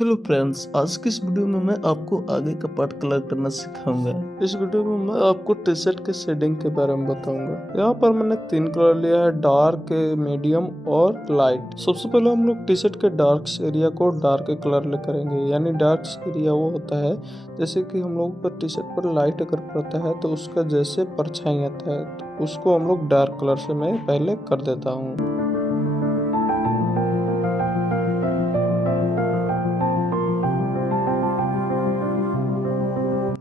Hello friends, आज की इस वीडियो में मैं आपको आगे का पार्ट कलर करना सिखाऊंगा। इस वीडियो में मैं आपको टी शर्ट के शेडिंग के बारे में बताऊंगा। यहाँ पर मैंने 3 कलर लिया है, डार्क, मीडियम और लाइट। सबसे पहले हम लोग टी शर्ट के डार्क एरिया को डार्क कलर ले करेंगे। यानी डार्क एरिया वो होता है जैसे कि हम लोग पर टी शर्ट पर लाइट अगर पड़ता है तो उसका जैसे परछाई आता है तो उसको हम लोग डार्क कलर से मैं पहले कर देता हूँ।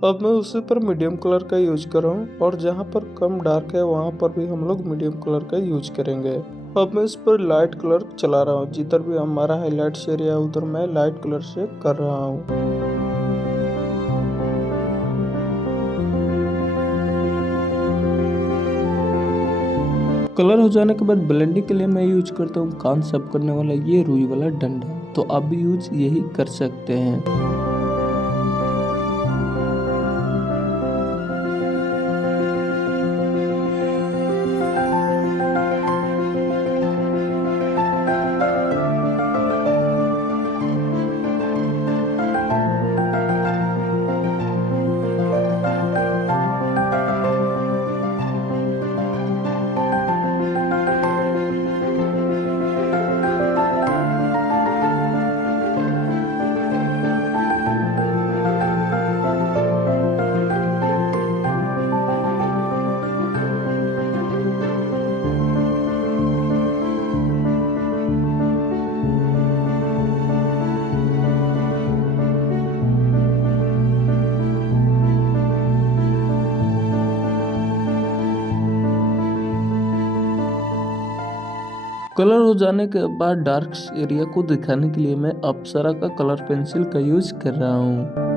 अब मैं उसी पर मीडियम कलर का यूज कर रहा हूँ और जहाँ पर कम डार्क है वहाँ पर भी हम लोग मीडियम कलर का यूज करेंगे। अब मैं इस पर लाइट कलर चला रहा हूँ। जिधर भी हमारा हाईलाइट्स एरिया है उधर मैं लाइट कलर से कर रहा हूँ। कलर हो जाने के बाद ब्लेंडिंग के लिए मैं यूज करता हूँ कान साफ करने वाला ये रुई वाला डंडा। तो आप भी यूज यही कर सकते हैं। कलर हो जाने के बाद डार्क एरिया को दिखाने के लिए मैं अप्सरा का कलर पेंसिल का यूज कर रहा हूँ।